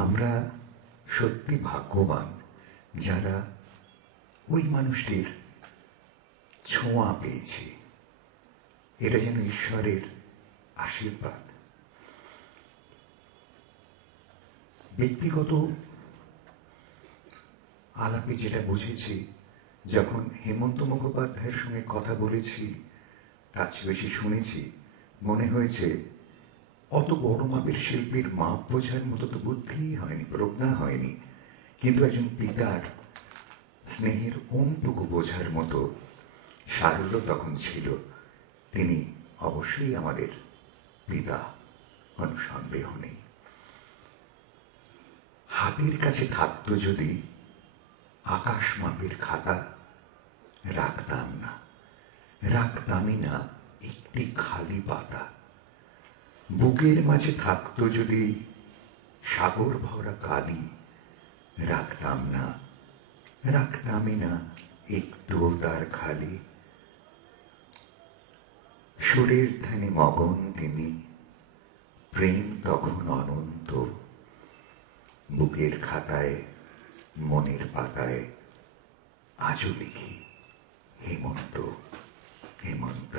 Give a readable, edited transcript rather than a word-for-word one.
আমরা সত্যি ভাগ্যবান যারা ওই মানুষটির ছোঁয়া পেয়েছি। এটা যেন ঈশ্বরের আশীর্বাদ। ব্যক্তিগত আলাপে যেটা বুঝেছি, যখন হেমন্ত মুখোপাধ্যায়ের সঙ্গে কথা বলেছি, তার চেয়ে বেশি শুনেছি, মনে হয়েছে অত বড় মাপের শিল্পীর মাপ বোঝার মতো তো বুদ্ধিই হয়নি, প্রজ্ঞা হয়নি, কিন্তু একজন পিতার স্নেহের ওমটুকু বোঝার মতো সারল্য তখন ছিল। তিনি অবশ্যই আমাদের পিতা, কোনো সন্দেহ নেই। হাতের কাছে থাকতো যদি আকাশ মাপের খাতা, রাখতাম না, রাখতামই না একটি খালি পাতা। বুকের মাঝে থাকতো যদি সাগর ভরা কালি, রাখতাম না, রাখতামই না একটুও তার খালি। সুরের ধ্যানে মগন তিনি, প্রেম তখন অনন্ত। বুকের খাতায়, মনের পাতায় আজও লিখি হেমন্ত, হেমন্ত।